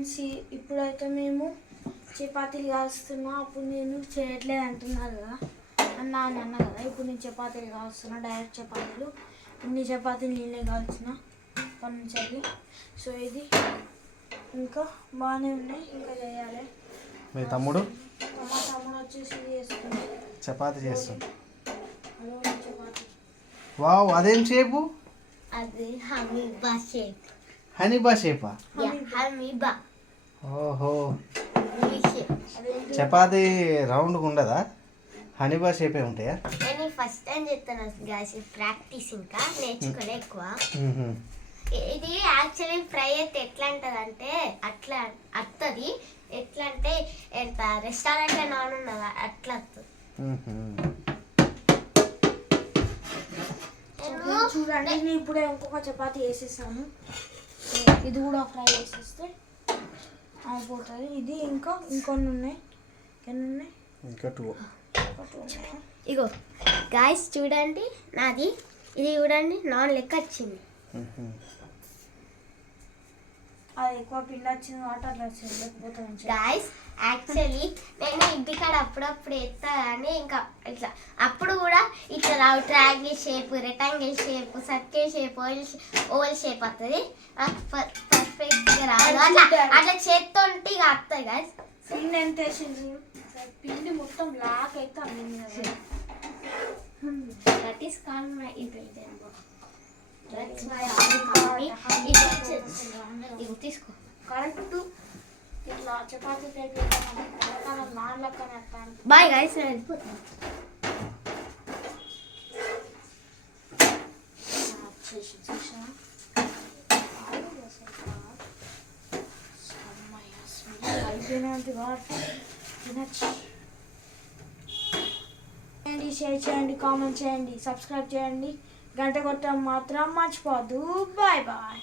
Friends, ఇప్పుడైతే మేము చపాతీలు కాస్తున్నా. అప్పుడు నేను చేయట్లేదు అంటున్నారు కదా అన్నా కదా. ఇప్పుడు నేను చపాతీలు కాస్తున్నా, డైరెక్ట్ చపాతీలు. ఇన్ని చపాతీలు నేనే కాల్చిన పంచాలి. సో ఇది ఇంకా బాగానే ఉన్నాయి, ఇంకా చేయాలి. మీ తమ్ముడు మా తమ్ముడు వచ్చేసి చేస్తుంది, చపాతీ చేస్తుంది. చపాతీ. వావ్, అదేం షేపు? అది హమీబా షేప్. హనీబా షేపా? హమీబా. ఓహో, చపాతీ రౌండ్గా ఉండదా? హనీబా షేపే ఉంటాయా? నేను ఫస్ట్ టైం చెప్తాను గాయస్, ప్రాక్టీస్ ఇంకా నేర్చుకోలే ఎక్కువ. ఇది యాక్చువల్లీ ఫ్రై అయితే ఎట్లా ఉంటుంది అంటే అట్లా వస్తుంది. ఎట్లా అంటే ఎంత రెస్టారెంట్లో నాన్ ఉన్నదా అట్లా వస్తుంది. చూడండి, నేను ఇప్పుడే ఇంకొక చపాతీ వేసేసాను. ఇది కూడా ఫ్రై చేసేస్తే అయిపోతుంది. ఇది ఇంకొన్ని ఉన్నాయి. ఎన్ని ఉన్నాయి? ఇంకా 2. ఇగో గాయస్ చూడండి, నాది ఇది చూడండి నాన్ లెక్క వచ్చింది. అది ఎక్కువ పిండి వచ్చింది కాబట్టి అట్లా వచ్చింది, లేకపోతే గాయస్ యాక్చువల్లీ నేను ఇంటికాడ అప్పుడప్పుడు ఎత్తా కానీ ఇంకా ఇట్లా అప్పుడు కూడా ఇట్లా రావు. Triangle shape, rectangle shape, circle shape, oval shape వస్తుంది. పర్ఫెక్ట్గా రాదు. అట్లా చేత్తో ఉంటే ఇక వస్తుంది గాయస్. పిండి ఎంత వేసింది? పిండి మొత్తం బ్లాక్ అయితే అమ్మింది కదా. That is called my intelligence. తీసుకో కరెక్ట్ ఇట్లా చపాతీ టైప్ నాన్ లెక్కనే. బాయ్ గైస్, నేను వెళ్ళిపోతాను. అయిపోయినంత తినచ్చు. షేర్ చేయండి, కామెంట్ చేయండి, సబ్స్క్రైబ్ చేయండి, గంట కొట్టడం మాత్రం మర్చిపోవద్దు. Bye bye.